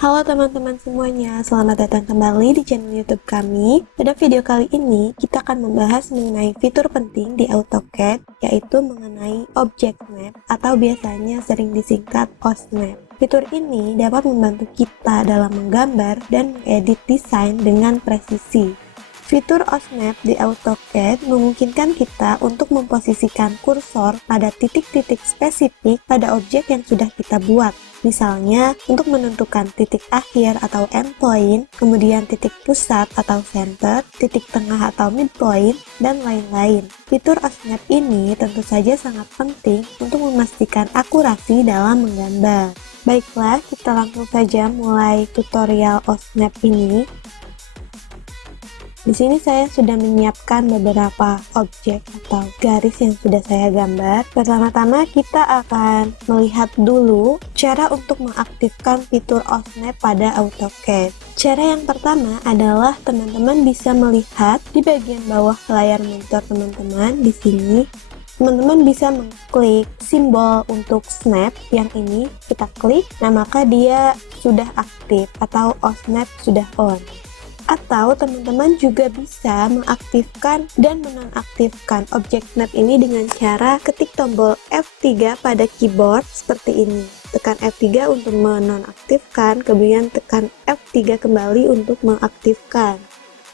Halo teman-teman semuanya, selamat datang kembali di channel YouTube kami. Pada video kali ini, kita akan membahas mengenai fitur penting di AutoCAD, yaitu mengenai Object Snap atau biasanya sering disingkat OSNAP. Fitur ini dapat membantu kita dalam menggambar dan mengedit desain dengan presisi. Fitur OSNAP di AutoCAD memungkinkan kita untuk memposisikan kursor pada titik-titik spesifik pada objek yang sudah kita buat. Misalnya, untuk menentukan titik akhir atau endpoint, kemudian titik pusat atau center, titik tengah atau midpoint, dan lain-lain. Fitur OSNAP ini tentu saja sangat penting untuk memastikan akurasi dalam menggambar. Baiklah, kita langsung saja mulai tutorial OSNAP ini. Di sini saya sudah menyiapkan beberapa objek atau garis yang sudah saya gambar. Pertama-tama kita akan melihat dulu cara untuk mengaktifkan fitur OSNAP pada AutoCAD. Cara yang pertama adalah teman-teman bisa melihat di bagian bawah layar monitor teman-teman. Di sini teman-teman bisa mengklik simbol untuk snap yang ini, kita klik, nah maka dia sudah aktif atau OSNAP sudah on. Atau teman-teman juga bisa mengaktifkan dan menonaktifkan objek snap ini dengan cara ketik tombol F3 pada keyboard seperti ini. Tekan F3 untuk menonaktifkan, kemudian tekan F3 kembali untuk mengaktifkan.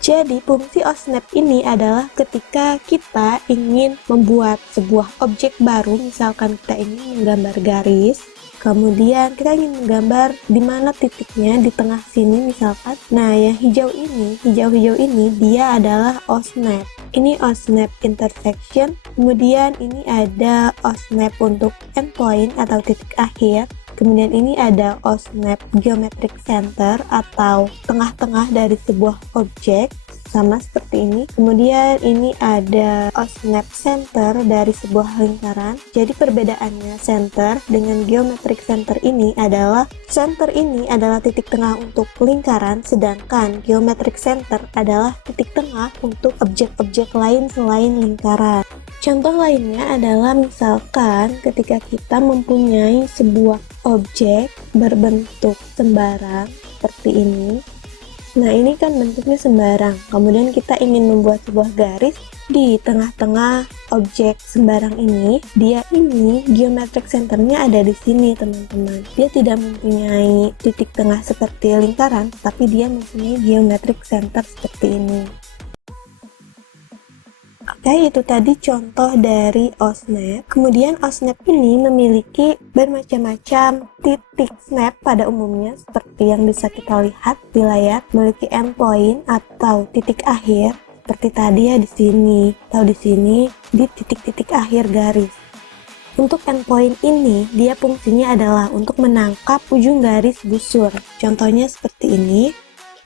Jadi fungsi OSNAP ini adalah ketika kita ingin membuat sebuah objek baru, misalkan kita ingin menggambar garis, kemudian kita ingin menggambar di mana titiknya di tengah sini misalkan. Nah, yang hijau ini dia adalah OSNAP. Ini OSNAP intersection. Kemudian ini ada OSNAP untuk endpoint atau titik akhir. Kemudian ini ada OSNAP geometric center atau tengah-tengah dari sebuah objek, sama seperti ini. Kemudian ini ada OSNAP center dari sebuah lingkaran. Jadi perbedaannya center dengan geometric center ini adalah center ini adalah titik tengah untuk lingkaran, sedangkan geometric center adalah titik tengah untuk objek-objek lain selain lingkaran. Contoh lainnya adalah misalkan ketika kita mempunyai sebuah objek berbentuk sembarang seperti ini. Nah, ini kan bentuknya sembarang. Kemudian kita ingin membuat sebuah garis di tengah-tengah objek sembarang ini. Dia ini geometric centernya ada di sini, teman-teman. Dia tidak mempunyai titik tengah seperti lingkaran, tapi dia mempunyai geometric center seperti ini. Oke, itu tadi contoh dari OSNAP. Kemudian OSNAP ini memiliki bermacam-macam titik snap pada umumnya seperti yang bisa kita lihat di layar, memiliki endpoint atau titik akhir seperti tadi ya di sini atau di sini di titik-titik akhir garis. Untuk endpoint ini, dia fungsinya adalah untuk menangkap ujung garis busur. Contohnya seperti ini.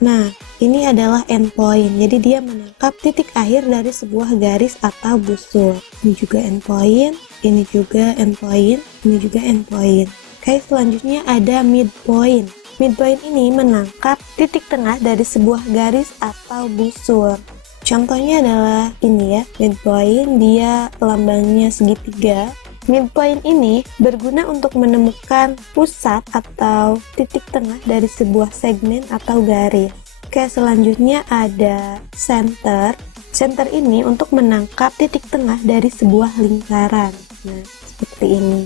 Nah, ini adalah endpoint, jadi dia menangkap titik akhir dari sebuah garis atau busur. Ini juga endpoint, ini juga endpoint, ini juga endpoint. Oke, selanjutnya ada midpoint. Midpoint ini menangkap titik tengah dari sebuah garis atau busur. Contohnya adalah ini ya, midpoint, dia lambangnya segitiga. Midpoint ini berguna untuk menemukan pusat atau titik tengah dari sebuah segmen atau garis. Oke, selanjutnya ada center. Center ini untuk menangkap titik tengah dari sebuah lingkaran. Nah, seperti ini.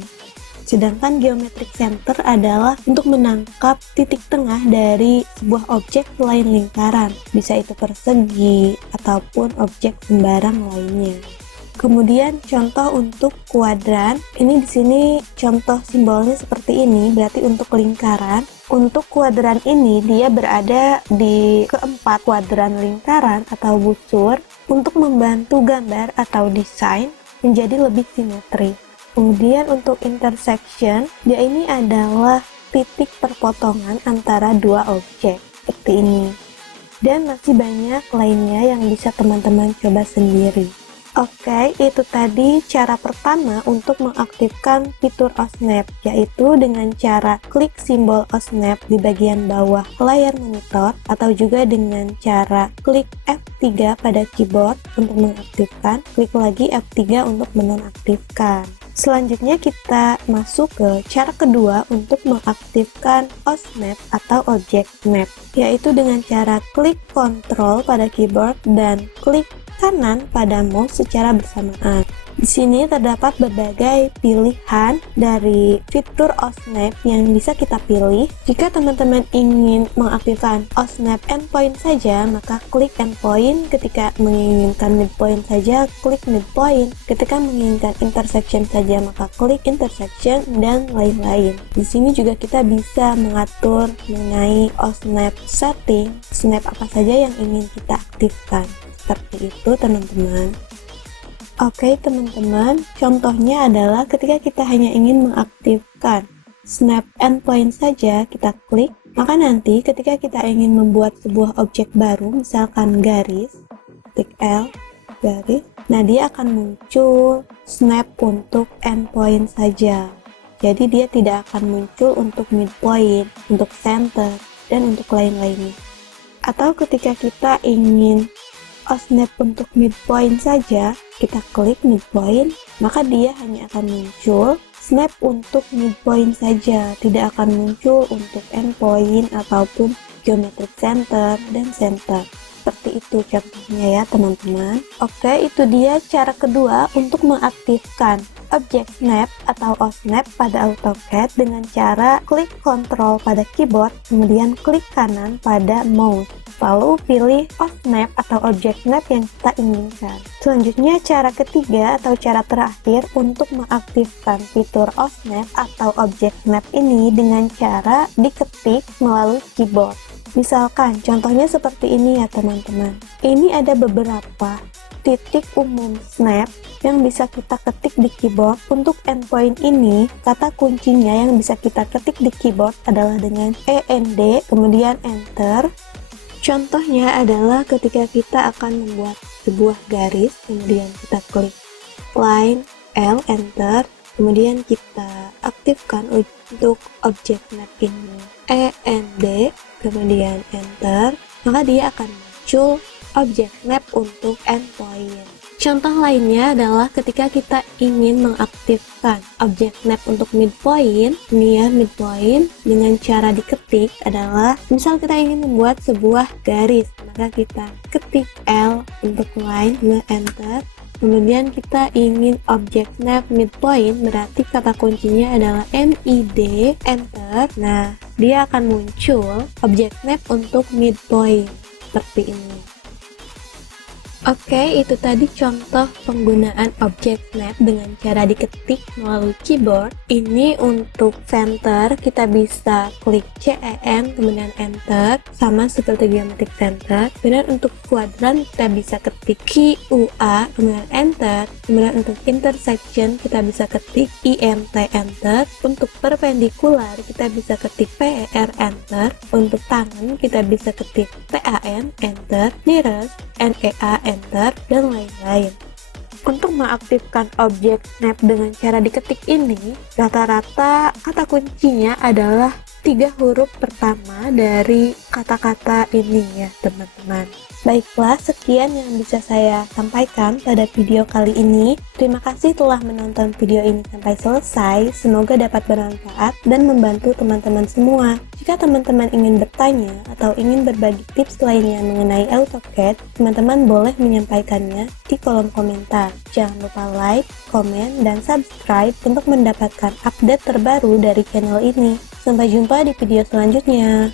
Sedangkan geometric center adalah untuk menangkap titik tengah dari sebuah objek selain lingkaran. Bisa itu persegi ataupun objek sembarang lainnya. Kemudian contoh untuk kuadran, ini di sini contoh simbolnya seperti ini, berarti untuk lingkaran. Untuk kuadran ini dia berada di keempat kuadran lingkaran atau busur untuk membantu gambar atau desain menjadi lebih simetri. Kemudian untuk intersection, dia ini adalah titik perpotongan antara dua objek seperti ini. Dan masih banyak lainnya yang bisa teman-teman coba sendiri. Oke, itu tadi cara pertama untuk mengaktifkan fitur OSNAP, yaitu dengan cara klik simbol OSNAP di bagian bawah layar monitor, atau juga dengan cara klik F3 pada keyboard untuk mengaktifkan, klik lagi F3 untuk menonaktifkan. Selanjutnya kita masuk ke cara kedua untuk mengaktifkan OSNAP atau Object Map, yaitu dengan cara klik Ctrl pada keyboard dan klik kanan pada mouse secara bersamaan. Di sini terdapat berbagai pilihan dari fitur OSNAP yang bisa kita pilih. Jika teman-teman ingin mengaktifkan OSNAP endpoint saja, maka klik endpoint. Ketika menginginkan midpoint saja, klik midpoint. Ketika menginginkan intersection saja, maka klik intersection, dan lain-lain. Di sini juga kita bisa mengatur mengenai OSNAP setting, snap apa saja yang ingin kita aktifkan. Seperti itu, teman-teman. Oke teman-teman, contohnya adalah ketika kita hanya ingin mengaktifkan snap endpoint saja, kita klik, maka nanti ketika kita ingin membuat sebuah objek baru, misalkan garis, klik L, garis, nah dia akan muncul snap untuk endpoint saja. Jadi dia tidak akan muncul untuk midpoint, untuk center, dan untuk lain-lainnya. Atau ketika kita ingin OSNAP untuk midpoint saja, kita klik midpoint, maka dia hanya akan muncul snap untuk midpoint saja, tidak akan muncul untuk endpoint ataupun geometric center dan center. Seperti itu contohnya ya teman-teman. Oke, itu dia cara kedua untuk mengaktifkan Object Snap atau OSNAP pada AutoCAD dengan cara klik Ctrl pada keyboard, kemudian klik kanan pada mouse. Lalu pilih OSNAP atau Object Snap yang kita inginkan. Selanjutnya cara ketiga atau cara terakhir untuk mengaktifkan fitur OSNAP atau Object Snap ini dengan cara diketik melalui keyboard. Misalkan contohnya seperti ini ya teman-teman. Ini ada beberapa titik umum snap yang bisa kita ketik di keyboard. Untuk endpoint ini, kata kuncinya yang bisa kita ketik di keyboard adalah dengan END, kemudian enter. Contohnya adalah ketika kita akan membuat sebuah garis, kemudian kita klik line, L, enter, kemudian kita aktifkan untuk object map ini END, kemudian enter, maka dia akan muncul object map untuk endpoint. Contoh lainnya adalah ketika kita ingin mengaktifkan object map untuk midpoint, ini ya midpoint, dengan cara diketik adalah misal kita ingin membuat sebuah garis, maka kita ketik L untuk line, enter, kemudian kita ingin object map midpoint, berarti kata kuncinya adalah MID, enter. Nah, dia akan muncul object map untuk midpoint seperti ini. Oke, itu tadi contoh penggunaan object map dengan cara diketik melalui keyboard. Ini untuk center, kita bisa klik CEM, kemudian enter, sama seperti geometric center. Kemudian untuk kuadran, kita bisa ketik QA, kemudian enter. Kemudian untuk intersection, kita bisa ketik INT, enter. Untuk perpendikular, kita bisa ketik PER, enter. Untuk tangan, kita bisa ketik TAN, enter. Nearest, NEA, enter, dan lain-lain. Untuk mengaktifkan objek snap dengan cara diketik ini, rata-rata kata kuncinya adalah 3 huruf pertama dari kata-kata ini ya teman-teman. Baiklah, sekian yang bisa saya sampaikan pada video kali ini. Terima kasih telah menonton video ini sampai selesai. Semoga dapat bermanfaat dan membantu teman-teman semua. Jika teman-teman ingin bertanya atau ingin berbagi tips lainnya mengenai AutoCAD, teman-teman boleh menyampaikannya di kolom komentar. Jangan lupa like, komen, dan subscribe untuk mendapatkan update terbaru dari channel ini. Sampai jumpa di video selanjutnya.